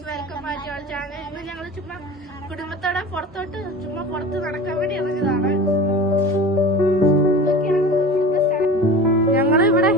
Guys, welcome back to our channel. ഇന്ന് ഞങ്ങൾ ചുമ്മാ കുടുംബത്തോടെ പുറത്ത് നടക്കാൻ വേണ്ടി ഇറങ്ങിയതാണ്. ഞങ്ങളിവിടെ